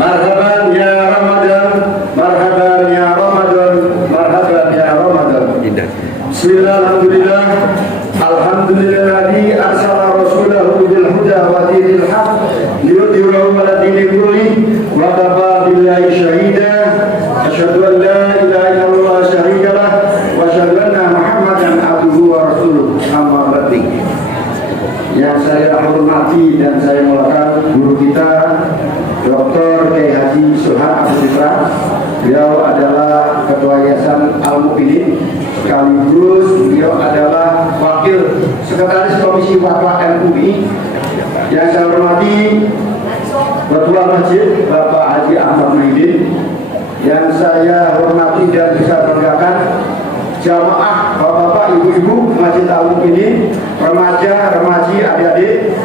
Marhaban ya Ramadan, marhaban ya Ramadan, marhaban ya Ramadan. Bismillahirrahmanirrahim. Alhamdulillahilladzi arsala rasulahu bil huda wa dinil haq liyudhhirahu 'ala dini kulli wa kafa billahi shahida. Asyhadu an la ilaha illallah syarika lah wa asyhadu anna Muhammadan abduhu wa rasuluh. Amma ba'du. Yang saya hormati dan saya muliakan guru kita Dr. Kiai Haji Suha Abu Fitra. Beliau adalah Ketua Yayasan Al-Mu'minin, sekaligus beliau adalah Wakil Sekretaris Komisi Fatwa MUI. Yang saya hormati Ketua Masjid Bapak Haji Ahmad Maidin. Yang saya hormati dan bisa banggakan jamaah bapak-bapak, ibu-ibu Masjid Al-Mu'minin, remaja, remaji, adik-adik.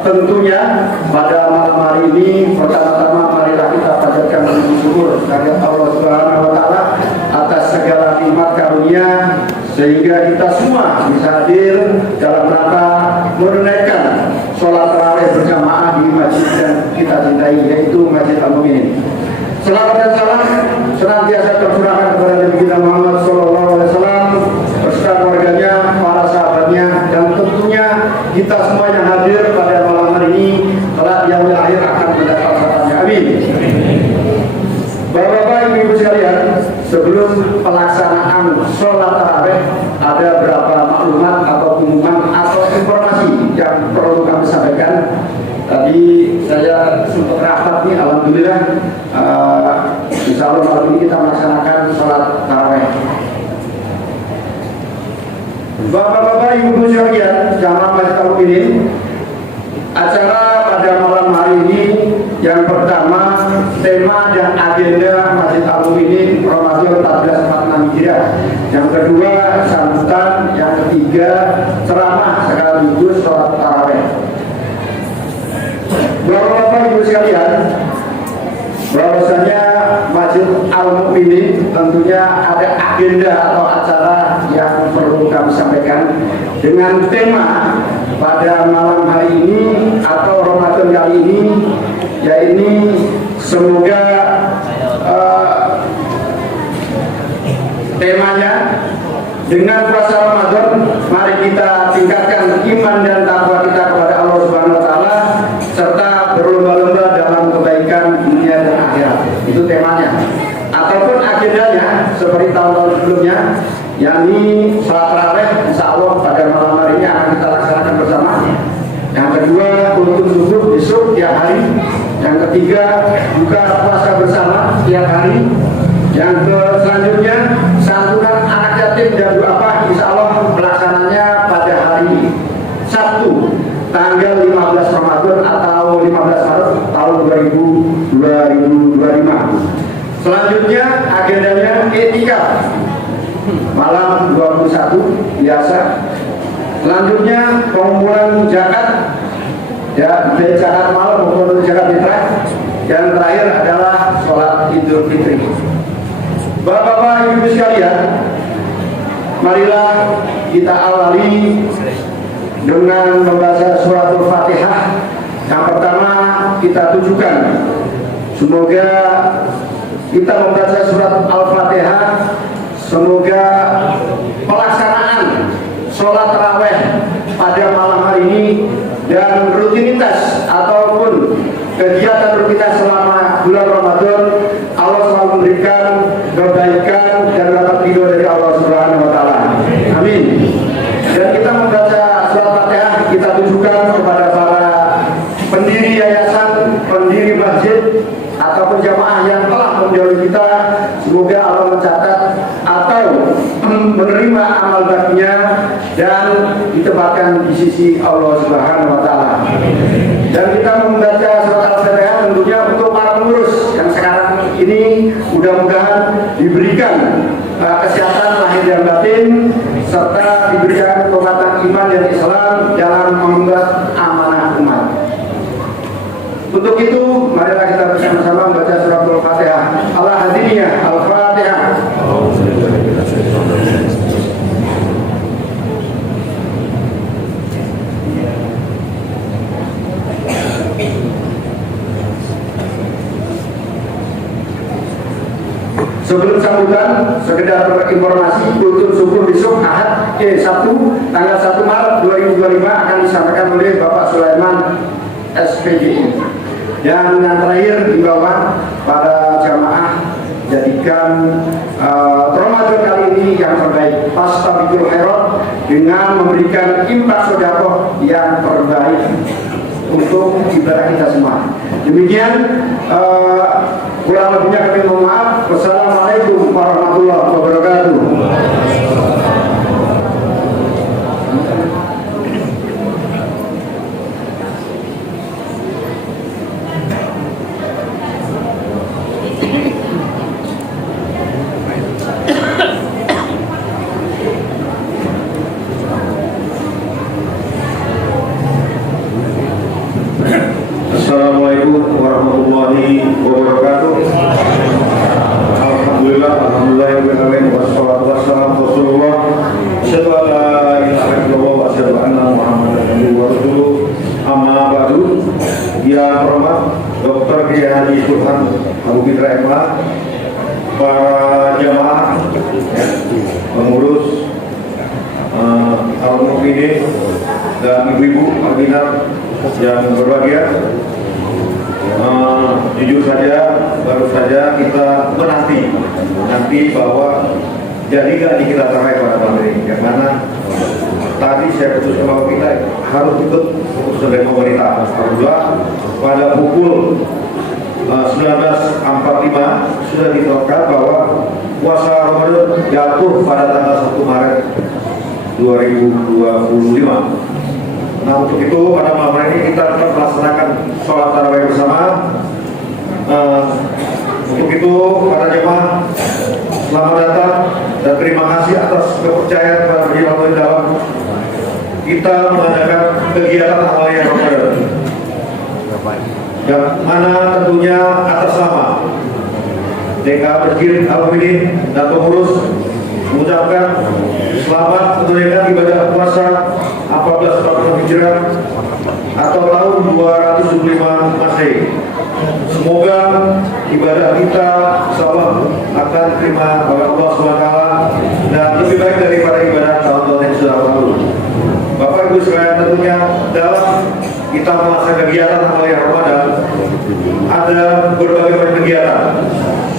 Tentunya pada malam hari ini pertama-tama marilah kita panjatkan puji syukur kepada Allah Subhanahu wa taala atas segala nikmat karunia sehingga kita semua bisa hadir dalam rangka menunaikan sholat tarawih berjamaah di masjid yang kita cintai, yaitu Masjid Al-Mu'minin. Selamat dan salam senantiasa tercurahkan kepada Nabi kita Muhammad SAW beserta keluarganya, para sahabatnya, dan tentunya kita semua yang hadir pada malam hari ini kelak di yaumil akhir akan mendapat syafaatnya. Amin. Bapak-bapak, ibu-ibu sekalian, sebelum pelaksanaan sholat tarawih ada beberapa maklumat atau pengumuman atau informasi yang perlu kami sampaikan. Tadi saya sempat rapat nih, alhamdulillah. Insya Allah malam ini kita melaksanakan sholat tarawih. Bapak-bapak, ibu-ibu sekalian, jamaah Masjid Al-Mu'minin, acara pada malam hari ini yang pertama, tema dan agenda Masjid Al-Mu'minin Ramadan 1446 Hijriah. Yang kedua, sambutan. Yang ketiga, ceramah sekaligus sholat tarawih. Bapak-bapak, ibu sekalian, bahwasanya Masjid Al-Mu'minin tentunya ada agenda atau acara yang perlu kami sampaikan dengan tema pada malam hari ini atau Ramadan kali ini, yaitu semoga temanya dengan puasa Ramadan mari kita tingkatkan iman dan takwa kita kepada Allah Subhanahu wa taala serta berlomba-lomba dalam kebaikan dunia dan akhirat. Itu temanya. Ataupun agendanya seperti tahun-tahun sebelumnya, yakni sholat tarawih insya Allah pada malam hari ini akan kita laksanakan bersama. Yang kedua, kunut subuh besok tiap hari. Yang ketiga, buka puasa bersama tiap hari. Yang selanjutnya, santunan anak yatim dan duafa insya Allah pelaksananya pada hari Sabtu tanggal 15 Ramadan atau 15 Maret tahun 2025. Selanjutnya agendanya etika malam 21 biasa. Selanjutnya pengumpulan zakat, ya, baik zakat malam maupun zakat fitrah. Yang terakhir adalah sholat Idul Fitri. Bapak-bapak, ibu sekalian, marilah kita awali dengan membaca surat Al-Fatihah. Yang pertama kita tujukan, semoga kita membaca surat Al-Fatihah, semoga pelaksanaan sholat tarawih pada malam hari ini dan rutinitas ataupun kegiatan rutinitas selama bulan Ramadan Allah selalu memberikan kebaikan dan dapat ridho dari Allah Subhanahu wa taala. Amin. Dan kita membaca surat Fatihah kita tujukan kepada para pendiri yayasan, pendiri masjid ataupun jamaah yang telah mendahului kita. Semoga Allah mencatat atau menerima amal baiknya dan ditempatkan di sisi Allah Subhanahu wa taala. Dan kita membaca surat Al-Fatihah tentunya untuk para pengurus yang sekarang ini mudah-mudahan diberikan kesehatan lahir dan batin serta diberikan kekuatan iman dan Islam dalam mengemban amanah umat. Untuk itu, marilah kita bersama-sama membaca surat Al-Fatihah. Al-Hadiniyah, Al-Fatihah. Sebelum sambutan, sekedar informasi, kultur syukur besok Sabtu tanggal 1 Maret 2025 akan disampaikan oleh Bapak Sulaiman SPGI. Dan yang terakhir di bawah, para jamaah jadikan Ramadan kali ini yang terbaik, Fastabiqul khairat, dengan memberikan infak sedekah yang terbaik untuk ibadah kita semua. Demikian, kurang lebihnya kami mohon maaf. Wassalamualaikum warahmatullahi wabarakatuh. Assalamualaikum warahmatullahi wabarakatuh. Alhamdulillah, wassalatu wassalamu Rasulullah. Asyhadu an la ilaha illallah wa asyhadu anna Muhammadan abduhu wa rasuluh. Amma ba'du. Yang terhormat Dr. Kiai Haji Burhan Abu Fitra MH, para jamaah, pengurus, kaum mukminin dan ibu-ibu aminat yang berbahagia. Jujur saja, baru saja kita menanti bahwa jadi gak kita terkait pada materi yang mana tadi saya putuskan bahwa kita harus ikut keputusan dari pemerintah. Alhamdulillah pada pukul 19.45 sudah ditetapkan bahwa puasa Ramadan jatuh pada tanggal 1 Maret 2025. Nah, untuk itu pada malam hari ini kita tetap melaksanakan sholat tarawih bersama. Untuk itu para jemaah, selamat datang dan terima kasih atas kepercayaan pada berjamaah dalam kita mengadakan kegiatan amalia Ramadan, yang mana tentunya atas nama DK Masjid Al-Mu'minin dan pengurus mengucapkan selamat menunaikan ibadah puasa 1440 Hijrah atau tahun 275 Masehi. Semoga ibadah kita insyaallah akan diterima oleh Allah SWT dan lebih baik daripada ibadah tahun-tahun yang sudah lalu. Bapak Ibu sekalian, tentunya dalam kita melaksanakan kegiatan amalia Ramadan ada berbagai macam kegiatan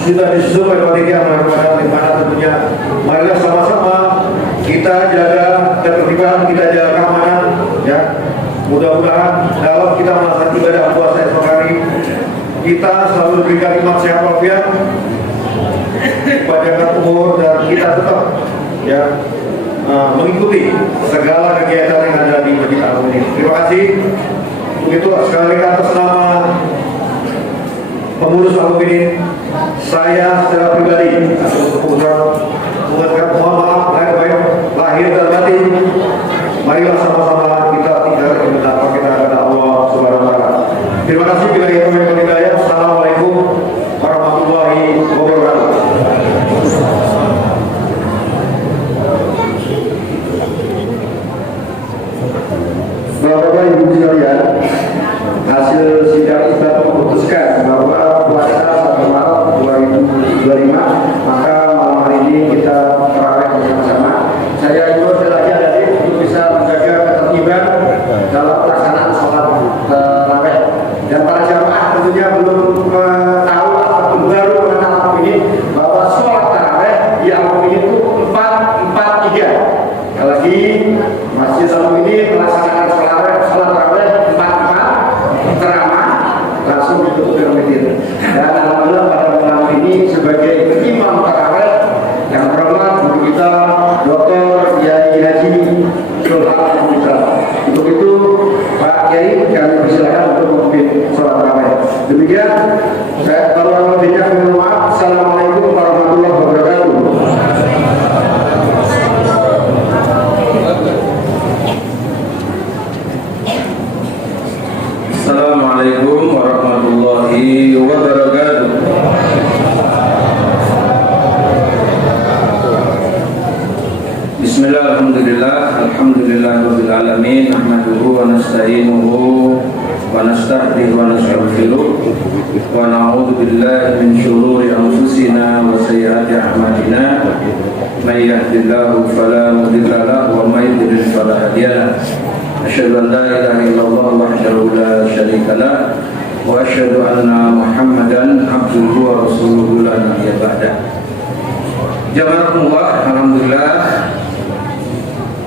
sudah disusun oleh panitia Ramadan, di mana tentunya marilah sama-sama kita jaga ketertiban, kita jaga keamanan, ya. Mudah-mudahan dalam kita melaksanakan ibadah puasa esok hari kita selalu diberikan iman sehat walafiat, panjang umur, dan kita tetap ya mengikuti segala kegiatan yang ada di Masjid Al-Mu'minin. Terima kasih. Begitu sekali atas nama pengurus Al-Mu'minin, saya secara pribadi mengucapkan mohon maaf lahir dan batin. Marilah sama-sama kita tinggal di mendapat kita kepada Allah Subhanahu wa taala. Terima kasih. Bila itu yang hidayah. Assalamualaikum warahmatullahi wabarakatuh. Bapak Ibu sekalian, hasil sidang kita memutuskan bahwa puasa 1 Maret 2025, maka malam hari ini kita tarawih bersama-sama. Saya itu adalah dari untuk bisa menjaga ketertiban dalam pelaksanaan sholat tarawih. Dan para jamaah tentunya belum tahu ataupun baru mengenal ini bahwa sholat tarawih di Al-Mu'minin itu 4-4-3. Lagi Masjid Al-Mu'minin melaksanakan sholat tarawih 4-4 teramah langsung ditutup dengan witir. Dan alhamdulillah pada malam ini sebagai imam tarawih yang berhormat guru kita Dr. Kiai Haji Burhan Abu Fitra. Untuk itu Pak Kiai kami persilakan untuk memimpin sholat tarawih. Demikian saya kalau lebihnya mohon maaf. Assalamualaikum warahmatullahi wabarakatuh. Assalamualaikum warahmatullahi wabarakatuh. Bismillah, alhamdulillah, alhamdulillah rabbil alamin, nahmaduhu wa nasta'inuhu ونستهديه ونستغفره ونعوذ بالله من شرور أنفسنا وسيئات أعمالنا من يهد الله فلا مضل له ومن يضلل فلا هادي له أشهد أن لا إله إلا الله وحده لا شريك له وأشهد أن محمدا عبده ورسوله لا نبي بعده. Jamaahullah, alhamdulillah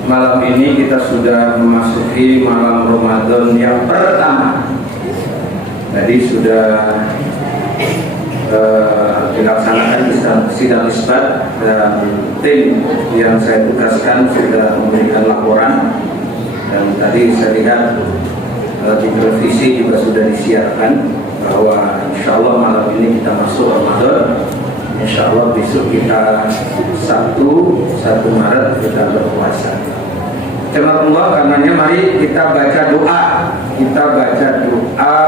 malam ini kita sudah memasuki malam Ramadan yang pertama. Jadi sudah dilaksanakan sidang isbat dan tim yang saya tugaskan sudah memberikan laporan, dan tadi saya lihat di televisi juga sudah disiarkan bahwa insya Allah malam ini kita masuk Ramadan. Insya Allah besok kita 1 Maret kita berpuasa. Jemaah karenanya mari kita baca doa. Kita baca doa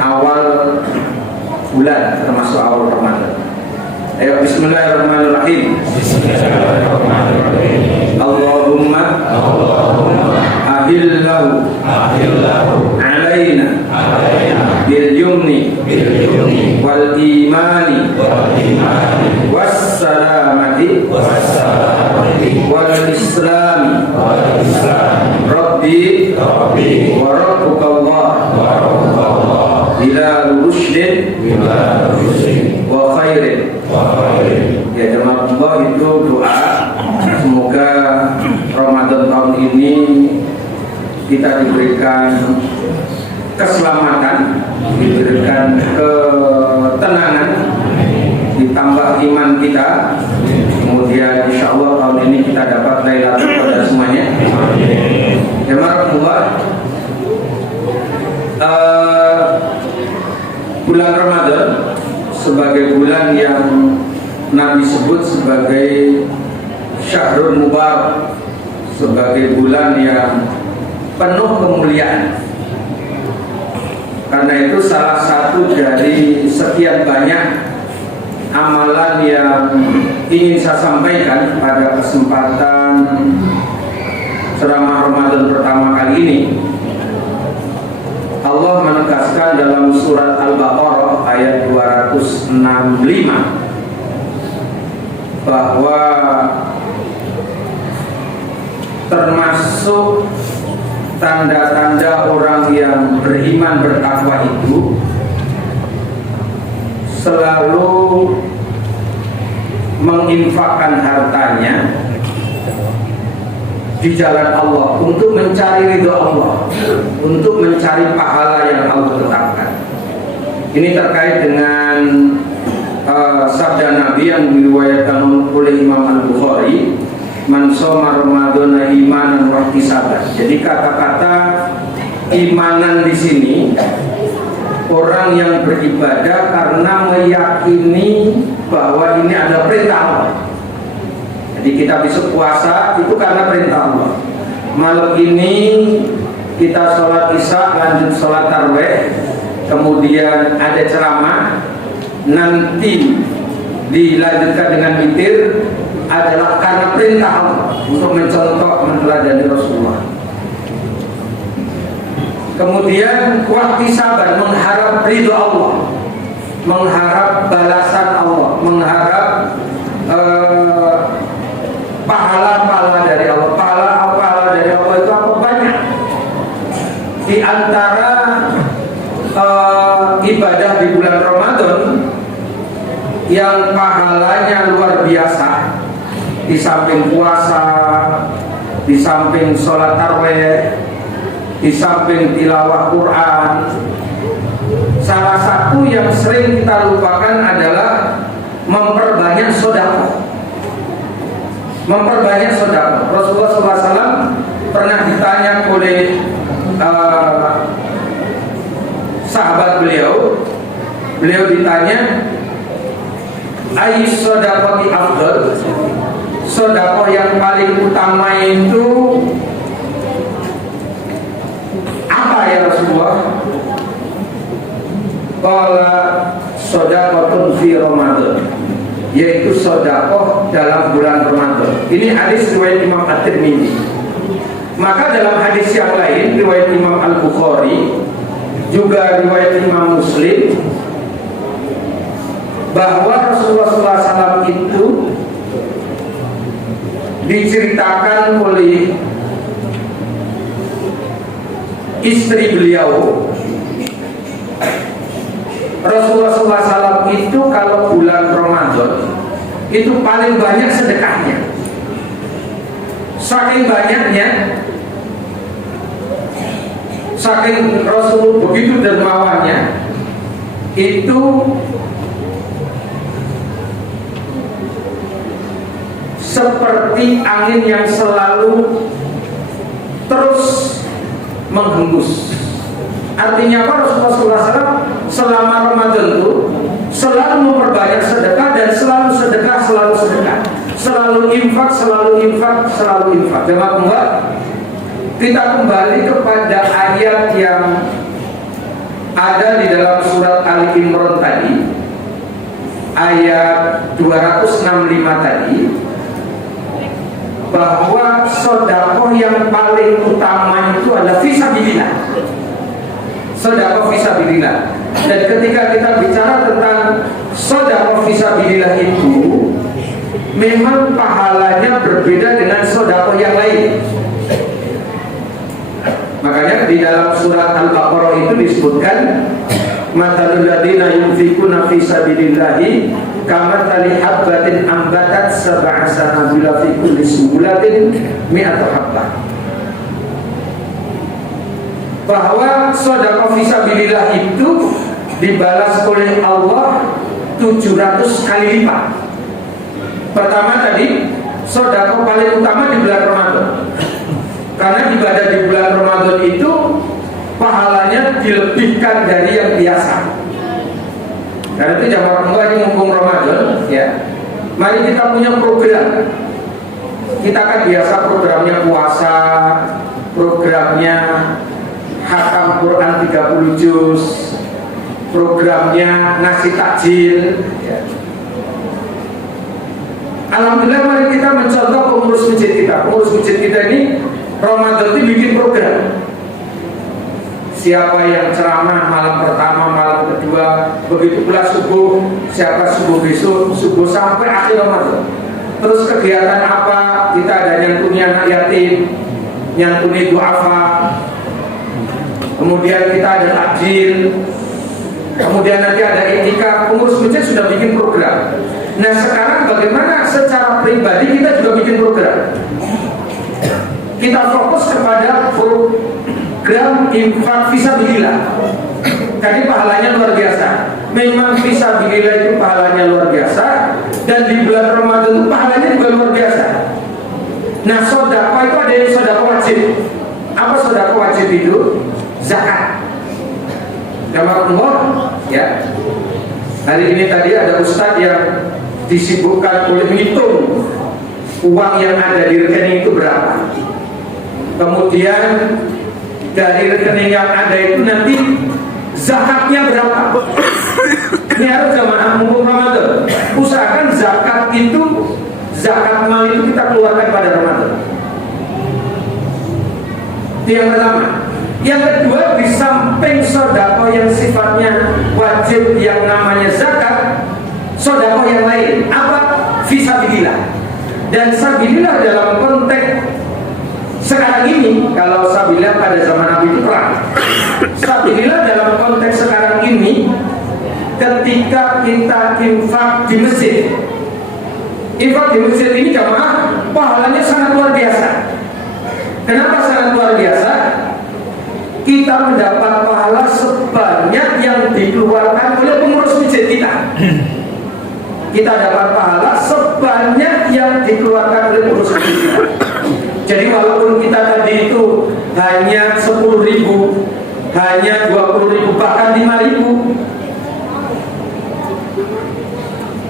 awal bulan termasuk awal Ramadan. Ayo bismillahirrahmanirrahim. Allahumma ahillahu alaina bil yumni wal imani was salamati wal islami rabbi wa rabbukallah ila rusydin wa khairin. Ya jemaah Allah, itu doa semoga Ramadan tahun ini kita diberikan keselamatan, diberikan ketenangan, ditambah iman kita, kemudian insya Allah tahun ini kita dapat Lailatul Qadar semuanya. Jemaah Allah, bulan Ramadan sebagai bulan yang Nabi sebut sebagai Syahrul Mubarak, sebagai bulan yang penuh kemuliaan. Karena itu salah satu dari sekian banyak amalan yang ingin saya sampaikan pada kesempatan ceramah Ramadan pertama kali ini. Allah menegaskan dalam surat Al-Baqarah ayat 265 bahwa termasuk tanda-tanda orang yang beriman bertakwa itu selalu menginfakkan hartanya di jalan Allah untuk mencari ridho Allah, untuk mencari pahala yang Allah tetapkan. Ini terkait dengan sabda Nabi yang diriwayatkan oleh Imam Al-Bukhari, man shoma ramadhana imanan wa ihtisaban. Jadi kata-kata imanan di sini orang yang beribadah karena meyakini bahwa ini ada perintah Allah. Jadi kita besok puasa itu karena perintah Allah. Malam ini kita sholat isya, lanjut sholat tarawih, kemudian ada ceramah, nanti dilanjutkan dengan witir, adalah karena perintah Allah untuk mencontoh meneladani Rasulullah. Kemudian waktu sabar, mengharap ridho Allah, mengharap balasan Allah, mengharap pahala-pahala dari Allah. Pahala dari Allah itu apa? Banyak. Di antara ibadah di bulan Ramadan yang pahalanya luar biasa, di samping puasa, di samping sholat tarawih, di samping tilawah Quran, salah satu yang sering kita lupakan adalah memperbanyak sedekah. Memperbanyak sedekah. Rasulullah SAW pernah ditanya oleh sahabat beliau ditanya, ayy sedekati afdal, sedekah yang paling utama itu apa ya Rasulullah? Qala sedekatun fi Ramadan, yaitu sedekah dalam bulan Ramadan. Ini hadis riwayat Imam At-Tirmidzi. Maka dalam hadis yang lain riwayat Imam Al-Bukhari, juga riwayat Imam Muslim, bahwa Rasulullah SAW itu diceritakan oleh istri beliau. Rasulullah SAW itu kalau bulan Ramadan itu paling banyak sedekahnya. Saking banyaknya, saking Rasul begitu dermawannya, itu seperti angin yang selalu terus menghembus. Artinya apa? Rasulullah SAW selama Ramadan itu selalu memperbanyak sedekah, dan selalu sedekah, selalu infak, selalu infak. Jemaah, kita kembali kepada ayat yang ada di dalam surat Ali Imran tadi, ayat 265 tadi, bahwa sedekah yang paling utama itu adalah fisabilillah. Sedekah fisabilillah. Dan ketika kita bicara tentang sedekah fisabilillah itu, memang pahalanya berbeda dengan sedekah yang lain. Makanya di dalam surat Al-Baqarah itu disebutkan, matalul ladzina yunfikuna fi sabilillahi kamathali habbatin ambatat sab'a sanabila fi kulli sunbulatin mi'atu habbah. Bahwa sedekah fisabilillah itu dibalas oleh Allah 700 kali lipat. Pertama tadi, sedekah paling utama di bulan Ramadan, karena ibadah di bulan Ramadan itu pahalanya dilebihkan dari yang biasa. Karena itu jamaah Allah di mumpung Ramadan, ya, mari kita punya program. Kita kan biasa programnya puasa, programnya khatam Quran 30 juz, programnya ngasih takjil, ya. Alhamdulillah, mari kita mencontoh pengurus masjid kita. Pengurus masjid kita ini Ramadan itu bikin program. Siapa yang ceramah malam pertama, malam kedua, begitu pula subuh, siapa subuh besok, subuh sampai akhir Ramadan. Terus kegiatan apa? Kita ada nyantuni anak yatim, nyantuni duafa, kemudian kita ada takjil, kemudian nanti ada etika. Pengurus masjid sudah bikin program. Nah, sekarang bagaimana secara pribadi kita juga bikin program. Kita fokus kepada program infak fisabilillah. Tadi pahalanya luar biasa. Memang fisabilillah itu pahalanya luar biasa, dan di bulan Ramadan itu pahalanya juga luar biasa. Nah, sedekah itu ada yang sedekah wajib. Apa sedekah wajib itu? Zakat. Jamaah Allah, ya. Hari ini tadi ada ustadz yang disibukkan oleh menghitung uang yang ada di rekening itu berapa. Kemudian dari rekening yang ada itu nanti zakatnya berapa. Ini harus jamaah mumpung Ramadan. Usahakan zakat itu, zakat mal itu kita keluarkan pada Ramadan. Itu yang pertama. Yang kedua, di samping sedekah yang sifatnya wajib yang namanya zakat, sedekah yang lain apa? Fisabilillah. Dan sabilillah dalam konteks sekarang ini, kalau sabilillah pada zaman Nabi itu perang. Sabilillah dalam konteks sekarang ini, ketika kita infak di masjid. Infak di masjid ini jamaah pahalanya sangat luar biasa. Kenapa sangat luar biasa? Kita mendapat pahala sebanyak yang dikeluarkan oleh pengurus masjid kita. Kita dapat pahala sebanyak yang dikeluarkan oleh pengurus masjid kita. Jadi walaupun kita tadi itu hanya 10.000, hanya 20.000, bahkan 5.000,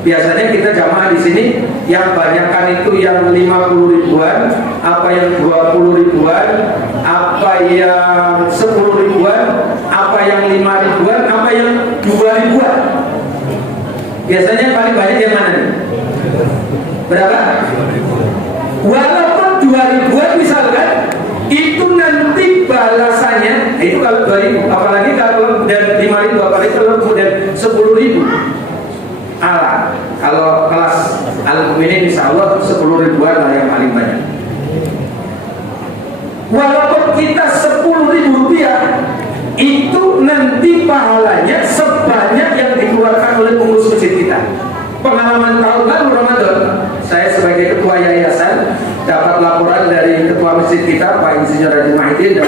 biasanya kita jamaah di sini yang banyakkan itu yang 50 ribuan, apa yang 20 ribuan, apa yang 10 ribuan, apa yang 5 ribuan, apa yang 2 ribuan. Biasanya paling banyak yang mana nih? Berapa? Walaupun 2 ribuan misalkan, itu nanti balasannya itu kalau 2.000, apalagi kalau 5.000 apalagi kalau kemudian 10.000. Kalau kelas Al-Mu'minin insya Allah 10 ribuan lah yang paling banyak. Walaupun kita 10.000 rupiah, itu nanti pahalanya sebanyak yang dikeluarkan oleh pengurus masjid kita. Pengalaman tahun lalu Ramadan, saya sebagai ketua yayasan dapat laporan dari ketua masjid kita Pak Insinyur Haji Mahidin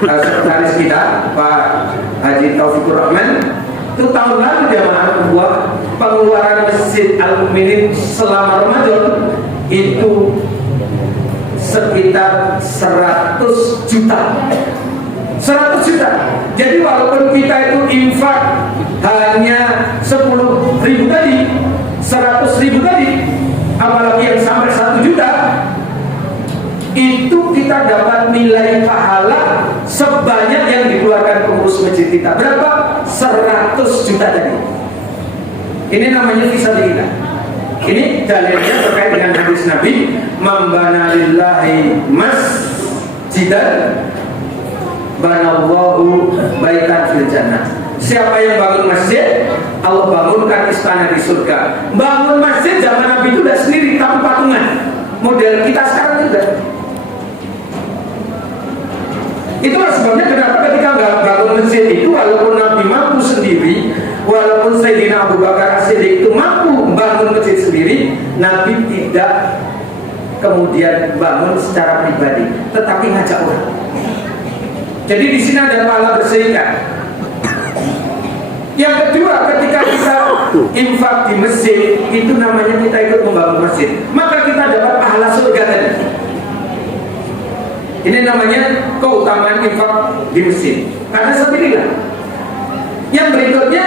dan sekretaris kita Pak Haji Taufikur Rahman. Itu tahun lalu jamaah membuat pengeluaran masjid Al-Mu'minin selama Ramadan itu sekitar 100 juta. 100 juta. Jadi walaupun kita itu infak hanya 10.000 tadi, 100.000 tadi, apalagi yang sampai 1 juta, itu kita dapat nilai pahala sebanyak yang dikeluarkan pengurus masjid kita. Berapa? 100 juta tadi. Ini namanya fisabilillah. Ini dalilnya terkait dengan hadis Nabi, "Man bana lillahi masjidan banallahu baitan fil jannah." Siapa yang bangun masjid, Allah bangunkan istana di surga. Bangun masjid zaman Nabi itu tidak sendiri, tapi patungan. Model kita sekarang juga. Itulah sebabnya kenapa ketika bangun masjid itu, walaupun Nabi mampu sendiri, walaupun Sayyidina Abu Bakar As-Siddiq itu mampu bangun masjid sendiri, Nabi tidak kemudian bangun secara pribadi, tetapi ngajak orang. Jadi di sini ada pahala berserikat. Yang kedua, ketika kita infak di masjid, itu namanya kita ikut membangun masjid, maka kita dapat pahala surga tadi. Ini namanya keutamaan infak di masjid. Karena sabilillah. Yang berikutnya,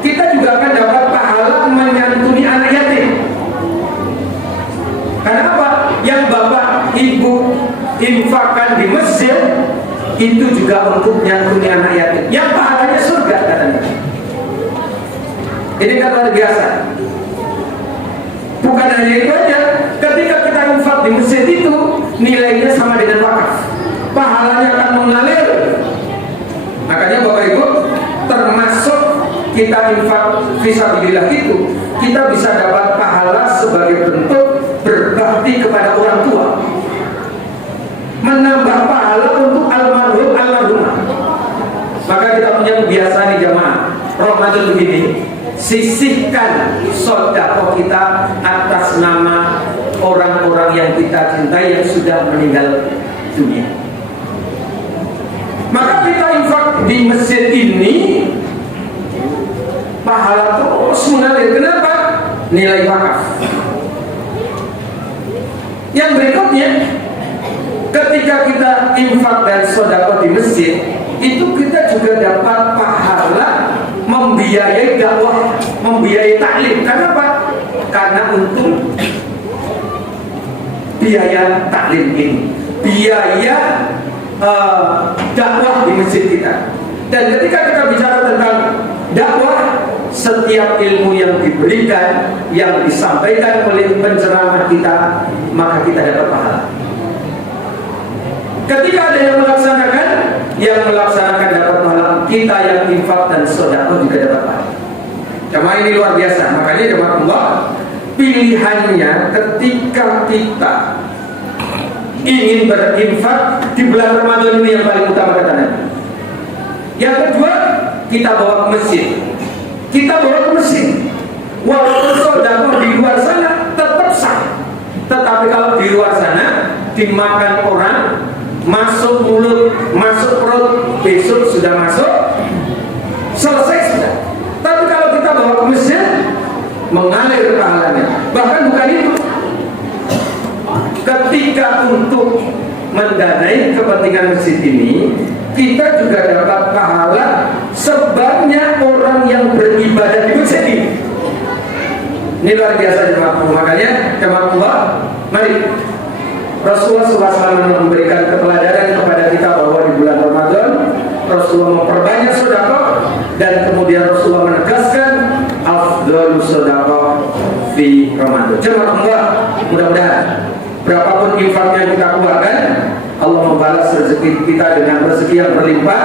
kita juga akan dapat pahala menyantuni anak yatim. Karena apa? Yang bapak ibu infakkan di masjid itu juga untuk menyantuni anak yatim. Yang pahalanya surga katanya. Ini kan luar biasa. Bukan hanya itu aja. Ketika kita infak di masjid itu nilainya sama dengan wakaf. Pahalanya akan mengalir. Makanya Bapak Ibu, termasuk kita infak fisabilillah itu, kita bisa dapat pahala sebagai bentuk berbakti kepada orang tua, menambah pahala untuk almarhum almarhumah. Maka kita punya kebiasaan di jamaah Ramadan begini, sisihkan sedekah kita atas nama orang-orang yang kita cintai yang sudah meninggal dunia. Maka kita infak di masjid ini pahala terus mengalir. Kenapa? Nilai wakaf. Yang berikutnya, ketika kita infak dan sedekah di masjid, itu kita juga dapat pahala membiayai dakwah, membiayai taklim. Kenapa? Karena untuk biaya taklim ini, biaya dakwah di masjid kita. Dan ketika kita bicara tentang dakwah, setiap ilmu yang diberikan, yang disampaikan oleh penceramah kita, maka kita dapat pahala. Ketika ada yang melaksanakan dapat pahala. Kita yang infak dan sedekah juga dapat pahala. Jamaah ini luar biasa. Makanya jamaah Allah, pilihannya ketika kita ingin berinfak di bulan Ramadan ini yang paling utama katanya. Yang kedua, kita bawa ke masjid. Kita bawa ke masjid. Walaupun sedekah di luar sana tetap sah. Tetapi kalau di luar sana dimakan orang, masuk mulut, masuk perut, besok sudah masuk, selesai sudah. Tapi kalau kita bawa ke masjid, mengalir pahalanya. Bahkan bukan itu. Ketika untuk mendanai kepentingan masjid ini, kita juga dapat pahala sebanyak orang yang beribadah di masjid ini. Ini luar biasa jemaah. Makanya jemaah Allah, mari Rasulullah SAW memberikan keteladanan kepada kita bahwa di bulan Ramadan Rasulullah memperbanyak sedekah, dan kemudian Rasulullah menegaskan afdhalus sedekah fi Ramadan. Jemaah Allah, mudah-mudahan berapapun infak yang kita keluarkan, Allah membalas rezeki kita dengan rezeki yang berlimpah,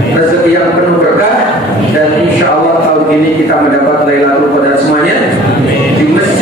rezeki yang penuh berkah, dan insya Allah tahun ini kita mendapat Lailatul Qadar semuanya di masjid